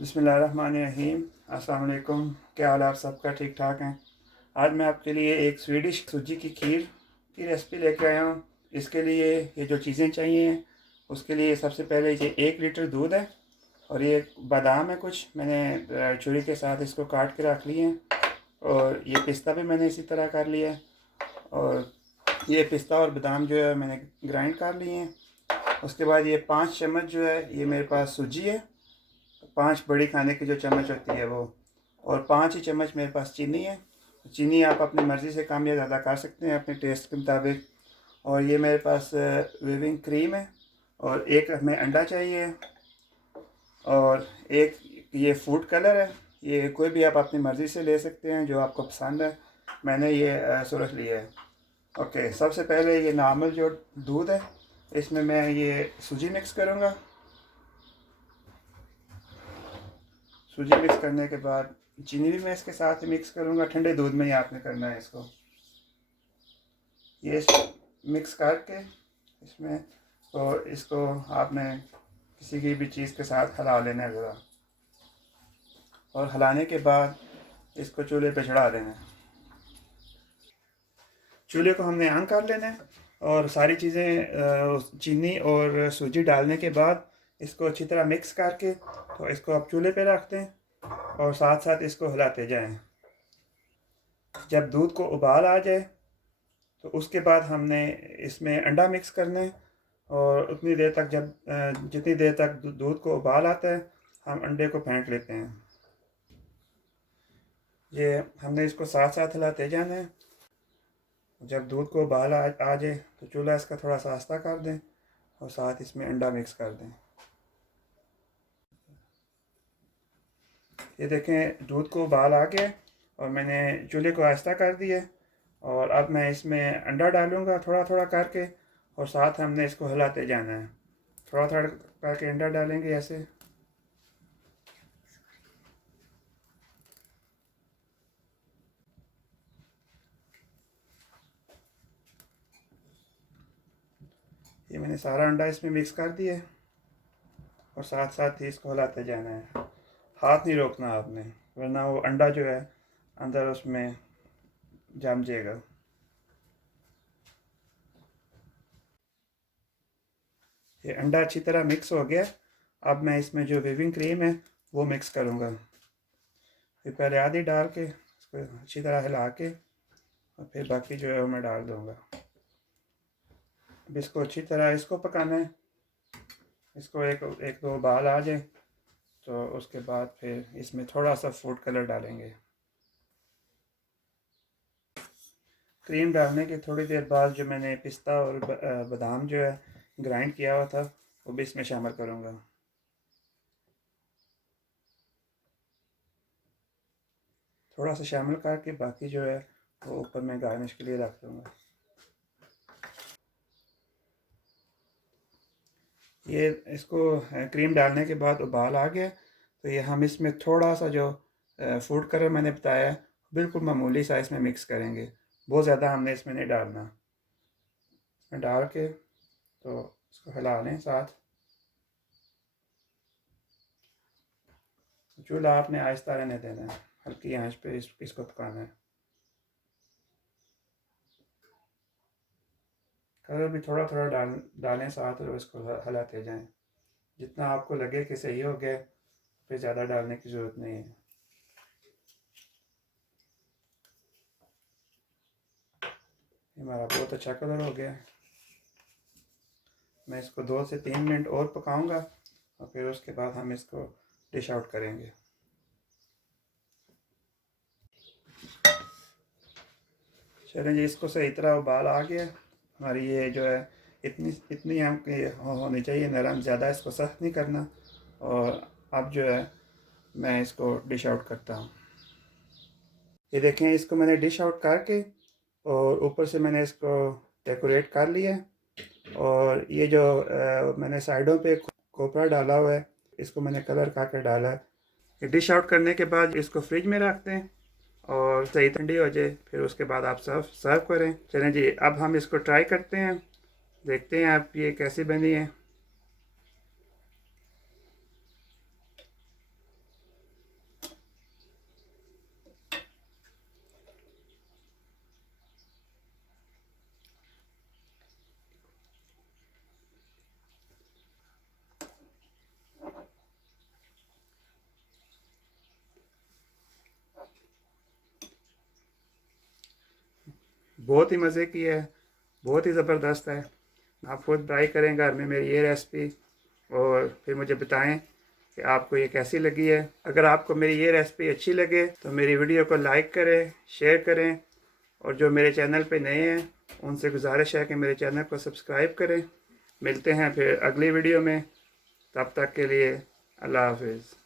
बिस्मिल्लाहिर्रहमानिर्रहीम। अस्सलाम वालेकुम। क्या हाल है आप सबका? ठीक ठाक हैं। आज मैं आपके लिए एक स्वीडिश सूजी की खीर की रेसिपी लेकर आया हूँ। इसके लिए ये जो चीज़ें चाहिए उसके लिए सबसे पहले ये 1 लीटर दूध है और ये बादाम है, कुछ मैंने छुरी के साथ इसको काट के रख लिए हैं। और ये पिस्ता भी मैंने इसी तरह कर लिया है। और ये पिस्ता और बादाम जो है मैंने ग्राइंड कर लिए हैं। उसके बाद ये 5 चम्मच जो है ये मेरे पास सूजी है, 5 बड़ी खाने की जो चम्मच होती है वो। और 5 ही चम्मच मेरे पास चीनी है। चीनी आप अपनी मर्ज़ी से कम या ज़्यादा कर सकते हैं अपने टेस्ट के मुताबिक। और ये मेरे पास व्हिपिंग क्रीम है। और एक हमें अंडा चाहिए। और एक ये फूड कलर है, ये कोई भी आप अपनी मर्ज़ी से ले सकते हैं जो आपको पसंद है। मैंने ये सुरख लिया है। ओके, सबसे पहले ये नॉर्मल जो दूध है इसमें मैं ये सूजी मिक्स करूँगा। सूजी मिक्स करने के बाद चीनी भी मैं इसके साथ ही मिक्स करूँगा। ठंडे दूध में ही आपने करना है इसको। ये मिक्स करके इसमें और इसको आपने किसी की भी चीज़ के साथ हिला लेना है ज़रा। और हिलाने के बाद इसको चूल्हे पे चढ़ा देना है। चूल्हे को हमने ऑन कर लेना है। और सारी चीज़ें चीनी और सूजी डालने के बाद इसको अच्छी तरह मिक्स करके तो इसको आप चूल्हे पे रख दें और साथ साथ इसको हिलाते जाएं। जब दूध को उबाल आ जाए तो उसके बाद हमने इसमें अंडा मिक्स करना है। और उतनी देर तक जितनी देर तक दूध को उबाल आता है हम अंडे को फेंट लेते हैं। ये हमने इसको साथ साथ हिलाते जाना है। जब दूध को उबाल आ जाए तो चूल्हा इसका थोड़ा सा आस्ता कर दें और साथ इसमें अंडा मिक्स कर दें। ये देखें दूध को उबाल आ गया और मैंने चूल्हे को आहिस्ता कर दिया। और अब मैं इसमें अंडा डालूँगा थोड़ा थोड़ा करके और साथ हमने इसको हिलाते जाना है। थोड़ा थोड़ा करके अंडा डालेंगे ऐसे। ये मैंने सारा अंडा इसमें मिक्स कर दिया है और साथ साथ ही इसको हिलाते जाना है। हाथ नहीं रोकना आपने, वरना वो अंडा जो है अंदर उसमें जम जाएगा। ये अंडा अच्छी तरह मिक्स हो गया। अब मैं इसमें जो व्हिपिंग क्रीम है वो मिक्स करूँगा। फिर पहले आधी डाल के इसको अच्छी तरह हिला के और फिर बाकी जो है वो मैं डाल दूँगा। अब इसको अच्छी तरह इसको पकाना है। इसको एक एक दो उबाल आ जाए तो उसके बाद फिर इसमें थोड़ा सा फूड कलर डालेंगे। क्रीम डालने के थोड़ी देर बाद जो मैंने पिस्ता और बादाम जो है ग्राइंड किया हुआ था वो भी इसमें शामिल करूँगा। थोड़ा सा शामिल करके बाकी जो है वो ऊपर मैं गार्निश के लिए रख दूँगा। ये इसको क्रीम डालने के बाद उबाल आ गया तो ये हम इसमें थोड़ा सा जो फूड कलर मैंने बताया बिल्कुल मामूली सा इसमें मिक्स करेंगे। बहुत ज़्यादा हमने इसमें नहीं डालना। इसमें डाल के तो इसको हिला लें साथ। चूल्हा आपने आहिस्ता रहने देना है, हल्की आंच पे इसको पकाना है। कलर भी थोड़ा थोड़ा डालें साथ और इसको हिलाते जाएं। जितना आपको लगे कि सही हो गया फिर ज़्यादा डालने की ज़रूरत नहीं है। हमारा बहुत अच्छा कलर हो गया। मैं इसको 2 से 3 मिनट और पकाऊंगा और फिर उसके बाद हम इसको डिश आउट करेंगे। चलें जी, इसको सही तरह उबाल आ गया। हमारी ये जो है इतनी इतनी हम होनी चाहिए नरम, ज़्यादा इसको सख्त नहीं करना। और अब जो है मैं इसको डिश आउट करता हूँ। ये देखें, इसको मैंने डिश आउट करके और ऊपर से मैंने इसको डेकोरेट कर लिया है। और ये जो मैंने साइडों पे कोपरा डाला हुआ है इसको मैंने कलर करके डाला है। ये डिश आउट करने के बाद इसको फ्रिज में रख दें और सही ठंडी हो जाए, फिर उसके बाद आप सर्व करें। चलें जी, अब हम इसको ट्राई करते हैं, देखते हैं आप ये कैसी बनी है। बहुत ही मज़े की है, बहुत ही ज़बरदस्त है। आप खुद ट्राई करें घर में मेरी ये रेसिपी और फिर मुझे बताएं कि आपको ये कैसी लगी है। अगर आपको मेरी ये रेसिपी अच्छी लगे तो मेरी वीडियो को लाइक करें, शेयर करें, और जो मेरे चैनल पे नए हैं उनसे गुजारिश है कि मेरे चैनल को सब्सक्राइब करें। मिलते हैं फिर अगली वीडियो में, तब तक के लिए अल्लाह हाफिज़।